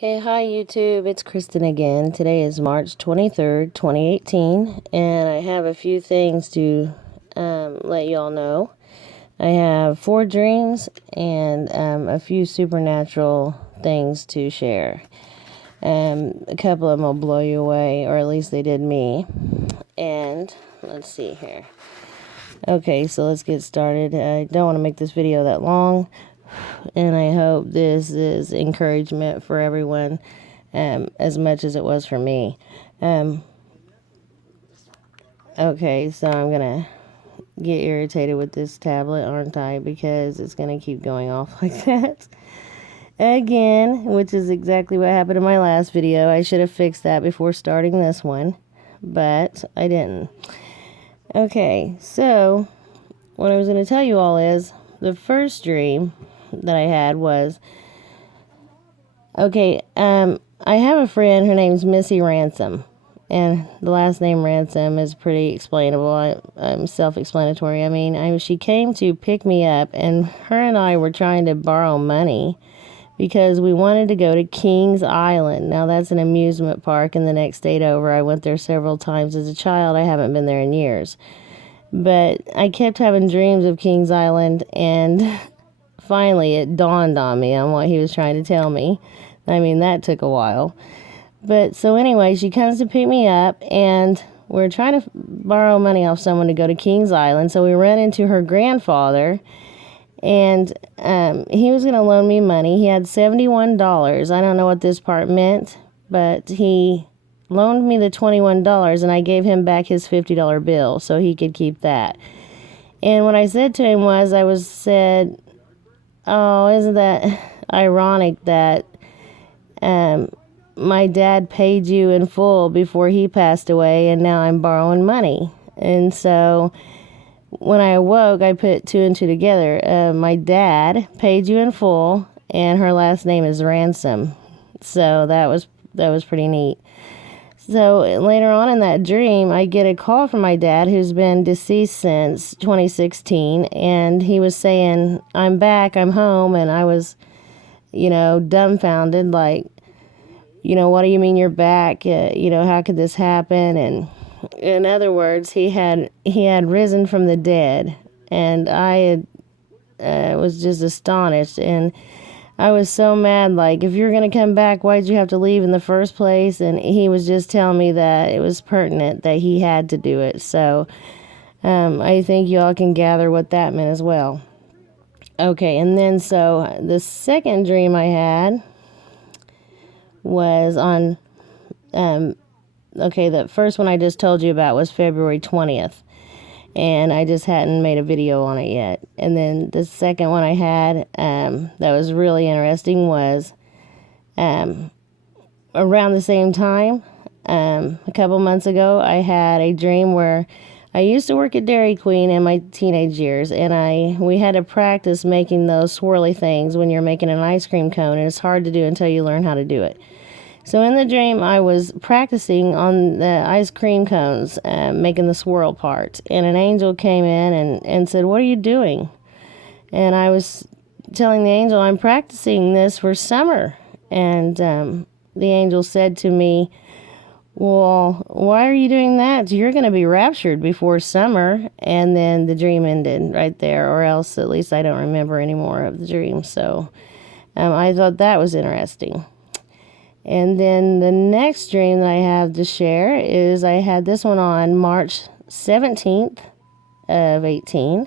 Hey, hi YouTube, it's Kristen again. Today is March 23rd, 2018, and I have a few things to let y'all know. I have 4 dreams and a few supernatural things to share. A couple of them will blow you away, or at least they did me. And let's see here. Okay, so let's get started. I don't want to make this video that long, and I hope this is encouragement for everyone. As much as it was for me. Okay, so I'm going to get irritated with this tablet, aren't I? Because it's going to keep going off like that. Again, which is exactly what happened in my last video. I should have fixed that before starting this one, but I didn't. Okay, so what I was going to tell you all is the first dream that I had was, okay, I have a friend, her name's Missy Ransom, and the last name Ransom is pretty explainable. I'm self-explanatory. I mean, she came to pick me up, and her and I were trying to borrow money because we wanted to go to Kings Island. Now, that's an amusement park in the next state over. I went there several times as a child. I haven't been there in years. But I kept having dreams of Kings Island, and finally it dawned on me on what he was trying to tell me. I mean, that took a while. But so anyway, she comes to pick me up, and we're trying to borrow money off someone to go to Kings Island. So we run into her grandfather, and he was going to loan me money. He had $71. I don't know what this part meant, but he loaned me the $21, and I gave him back his $50 bill so he could keep that. And what I said to him was, said, oh, isn't that ironic that my dad paid you in full before he passed away, and now I'm borrowing money. And so when I awoke, I put 2 and 2 together. My dad paid you in full, and her last name is Ransom. So that was pretty neat. So later on in that dream, I get a call from my dad, who's been deceased since 2016, and he was saying, I'm back, I'm home, and I was, dumbfounded, like, what do you mean you're back? How could this happen? And in other words, he had risen from the dead, and I was just astonished, and I was so mad, like, if you're going to come back, why'd you have to leave in the first place? And he was just telling me that it was pertinent that he had to do it. So I think y'all can gather what that meant as well. Okay, and then so the second dream I had was on, the first one I just told you about was February 20th. And I just hadn't made a video on it yet. And then the second one I had that was really interesting was around the same time, a couple months ago, I had a dream where I used to work at Dairy Queen in my teenage years, and we had to practice making those swirly things when you're making an ice cream cone, and it's hard to do until you learn how to do it. So in the dream, I was practicing on the ice cream cones, making the swirl part. And an angel came in and said, what are you doing? And I was telling the angel, I'm practicing this for summer. And the angel said to me, well, why are you doing that? You're going to be raptured before summer. And then the dream ended right there, or else at least I don't remember any more of the dream. So I thought that was interesting. And then the next dream that I have to share is I had this one on March 17th of 18.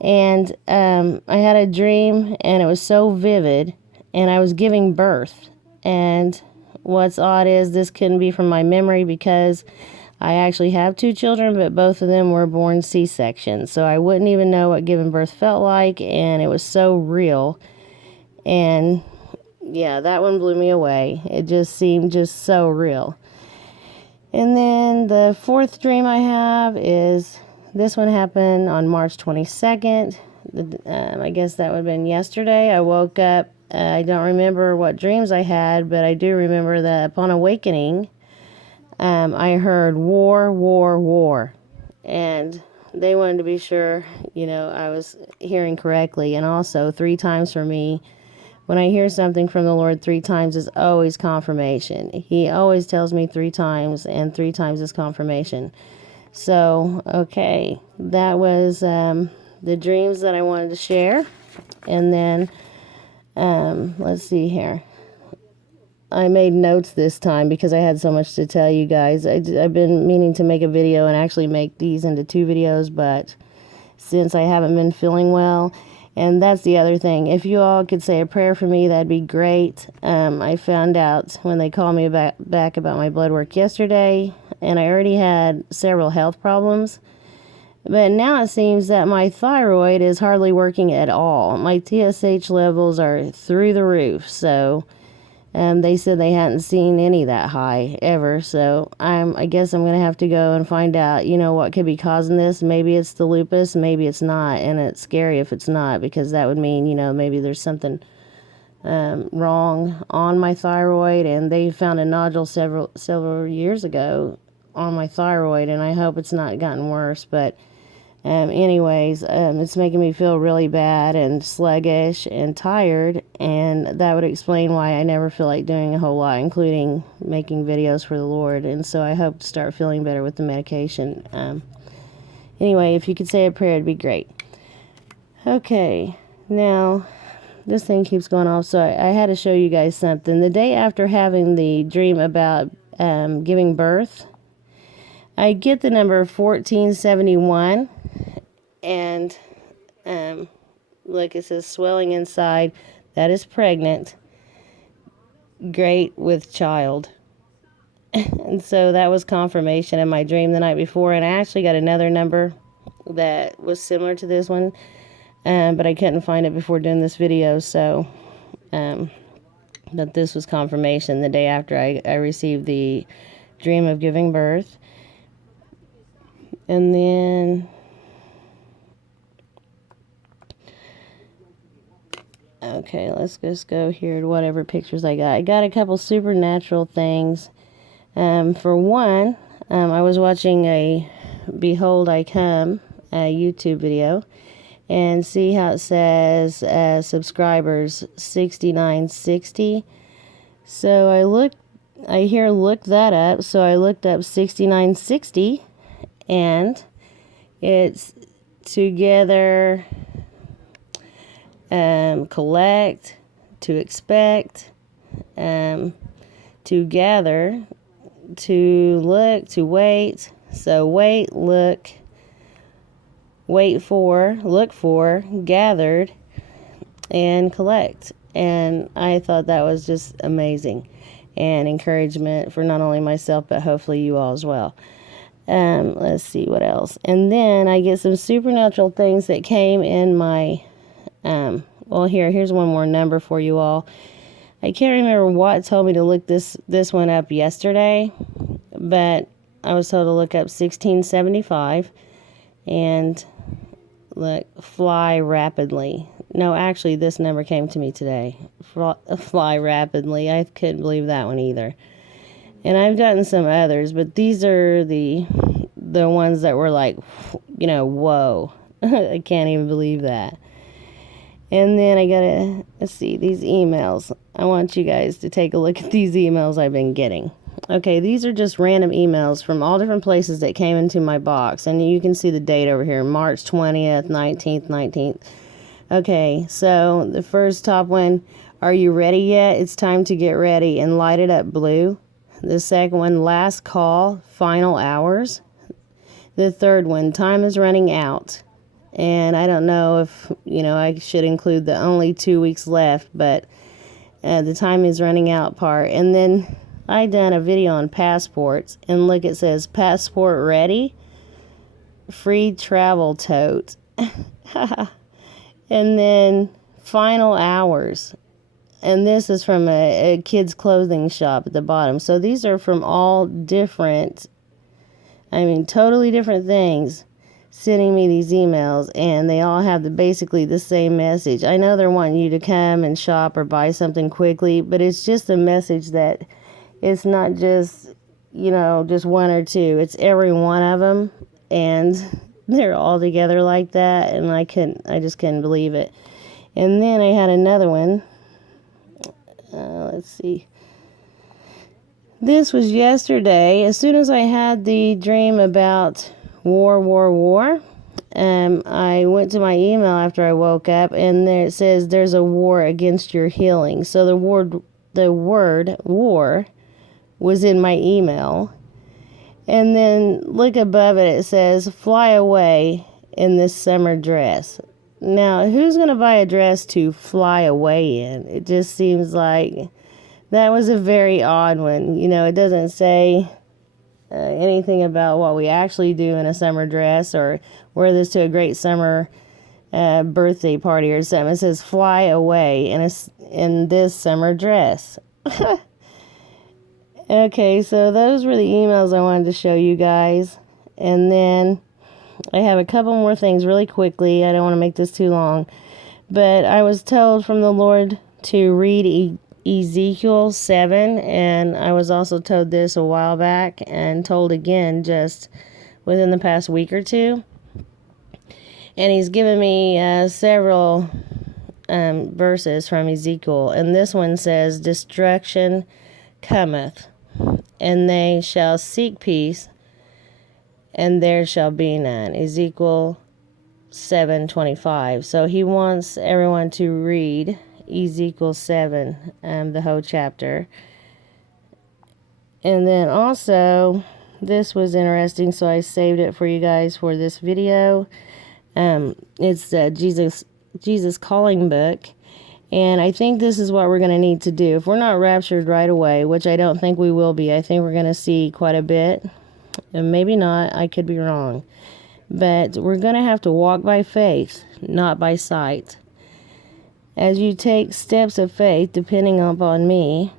And I had a dream, and it was so vivid, and I was giving birth. And what's odd is this couldn't be from my memory because I actually have 2 children, but both of them were born C-section. So I wouldn't even know what giving birth felt like, and it was so real. And yeah, that one blew me away. It just seemed just so real. And then the fourth dream I have is, this one happened on March 22nd. I guess that would have been yesterday. I woke up. I don't remember what dreams I had, but I do remember that upon awakening, I heard war, war, war. And they wanted to be sure, I was hearing correctly. And also 3 times for me when I hear something from the Lord 3 times, it's always confirmation. He always tells me 3 times, and 3 times is confirmation. So, okay, that was the dreams that I wanted to share. And then, let's see here. I made notes this time because I had so much to tell you guys. I've been meaning to make a video and actually make these into 2 videos, but since I haven't been feeling well, and that's the other thing. If you all could say a prayer for me, that'd be great. I found out when they called me back about my blood work yesterday, and I already had several health problems. But now it seems that my thyroid is hardly working at all. My TSH levels are through the roof, so they said they hadn't seen any that high ever. So I guess I'm going to have to go and find out, what could be causing this. Maybe it's the lupus, maybe it's not. And it's scary if it's not, because that would mean, maybe there's something wrong on my thyroid. And they found a nodule several years ago on my thyroid, and I hope it's not gotten worse. But anyways, it's making me feel really bad and sluggish and tired, and that would explain why I never feel like doing a whole lot, including making videos for the Lord. And so I hope to start feeling better with the medication. Anyway, if you could say a prayer, it'd be great. Okay, now this thing keeps going off, so I had to show you guys something. The day after having the dream about giving birth, I get the number 1471, and look, it says swelling inside, that is pregnant, great with child. And so that was confirmation in my dream the night before, and I actually got another number that was similar to this one, but I couldn't find it before doing this video, so but this was confirmation the day after I received the dream of giving birth. And then, okay, let's just go here to whatever pictures I got. I got a couple supernatural things. For one, I was watching a Behold I Come YouTube video, and see how it says subscribers 6960. So look that up. So I looked up 6960. And it's together, collect, to expect, to gather, to look, to wait. So wait, look for, gathered, and collect. And I thought that was just amazing and encouragement for not only myself, but hopefully you all as well. Let's see what else. And then I get some supernatural things that came in my, here's one more number for you all. I can't remember what told me to look this one up yesterday, but I was told to look up 1675 and look, fly rapidly. No, actually, this number came to me today. Fly rapidly. I couldn't believe that one either. And I've gotten some others, but these are the ones that were like, whoa. I can't even believe that. And then I let's see, these emails. I want you guys to take a look at these emails I've been getting. Okay, these are just random emails from all different places that came into my box. And you can see the date over here, March 20th, 19th. Okay, so the first top one, are you ready yet? It's time to get ready, and light it up blue. The second one, last call, final hours. The third one, time is running out. And I don't know if, I should include the only 2 weeks left, but the time is running out part. And then I done a video on passports, and look, it says passport ready, free travel tote. And then final hours. And this is from a kid's clothing shop at the bottom. So these are from all different, totally different things, sending me these emails, and they all have basically the same message. I know they're wanting you to come and shop or buy something quickly, but it's just a message that it's not just, just one or two. It's every one of them, and they're all together like that, and I just couldn't believe it. And then I had another one. let's see. This was yesterday. As soon as I had the dream about war, I went to my email after I woke up, and there it says there's a war against your healing. So the word war was in my email. And then look above it, it says fly away in this summer dress. Now, who's going to buy a dress to fly away in? It just seems like that was a very odd one. You know, it doesn't say anything about what we actually do in a summer dress or wear this to a great summer birthday party or something. It says fly away in this summer dress. Okay, so those were the emails I wanted to show you guys. And then I have a couple more things really quickly. I don't want to make this too long. But I was told from the Lord to read Ezekiel 7, and I was also told this a while back and told again just within the past week or two. And he's given me several verses from Ezekiel, and this one says, "Destruction cometh, and they shall seek peace, and there shall be none." Ezekiel 7:25. So he wants everyone to read Ezekiel 7, the whole chapter. And then also, this was interesting, so I saved it for you guys for this video. It's the Jesus Calling book. And I think this is what we're going to need to do. If we're not raptured right away, which I don't think we will be, I think we're going to see quite a bit. And maybe not, I could be wrong. But we're going to have to walk by faith, not by sight. As you take steps of faith, depending upon me,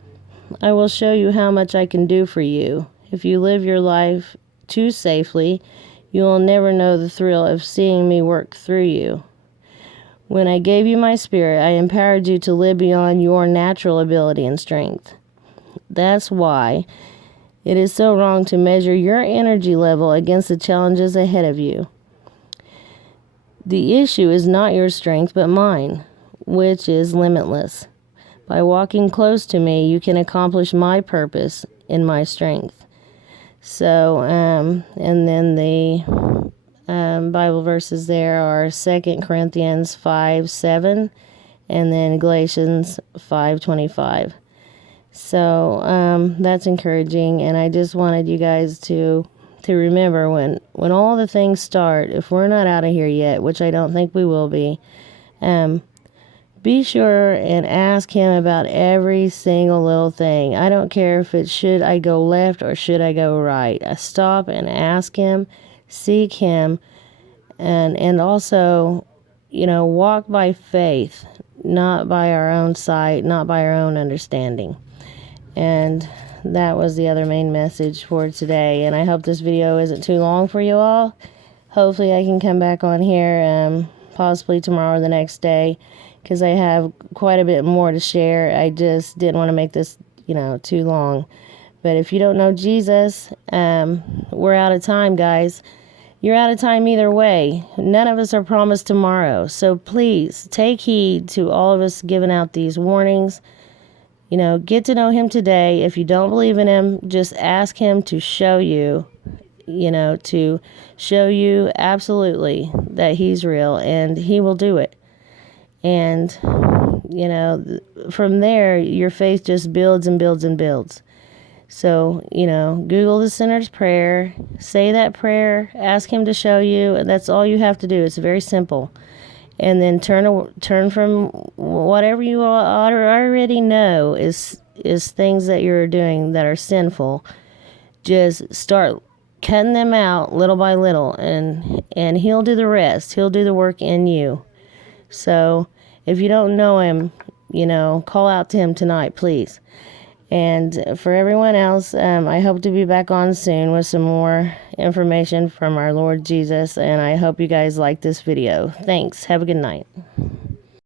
I will show you how much I can do for you. If you live your life too safely, you will never know the thrill of seeing me work through you. When I gave you my spirit, I empowered you to live beyond your natural ability and strength. That's why it is so wrong to measure your energy level against the challenges ahead of you. The issue is not your strength, but mine, which is limitless. By walking close to me, you can accomplish my purpose in my strength. So, and then the Bible verses there are 2 Corinthians 5:7, and then Galatians 5:25. So that's encouraging, and I just wanted you guys to remember when all the things start, if we're not out of here yet, which I don't think we will be sure and ask him about every single little thing. I don't care if it's should I go left or should I go right. I stop and ask him, seek him, and also, walk by faith, not by our own sight, not by our own understanding. And that was the other main message for today. And I hope this video isn't too long for you all. Hopefully I can come back on here possibly tomorrow or the next day, because I have quite a bit more to share. I just didn't want to make this, too long. But if you don't know Jesus, we're out of time, guys. You're out of time either way. None of us are promised tomorrow. So please take heed to all of us giving out these warnings. Get to know him today. If you don't believe in him, just ask him to show you, to show you absolutely that he's real, and he will do it. And, from there, your faith just builds and builds and builds. So, Google the sinner's prayer, say that prayer, ask him to show you, and that's all you have to do. It's very simple. And then turn from whatever you already know is things that you're doing that are sinful. Just start cutting them out little by little, and he'll do the rest. He'll do the work in you. So if you don't know him, call out to him tonight, please. And for everyone else, I hope to be back on soon with some more information from our Lord Jesus. And I hope you guys like this video. Thanks. Have a good night.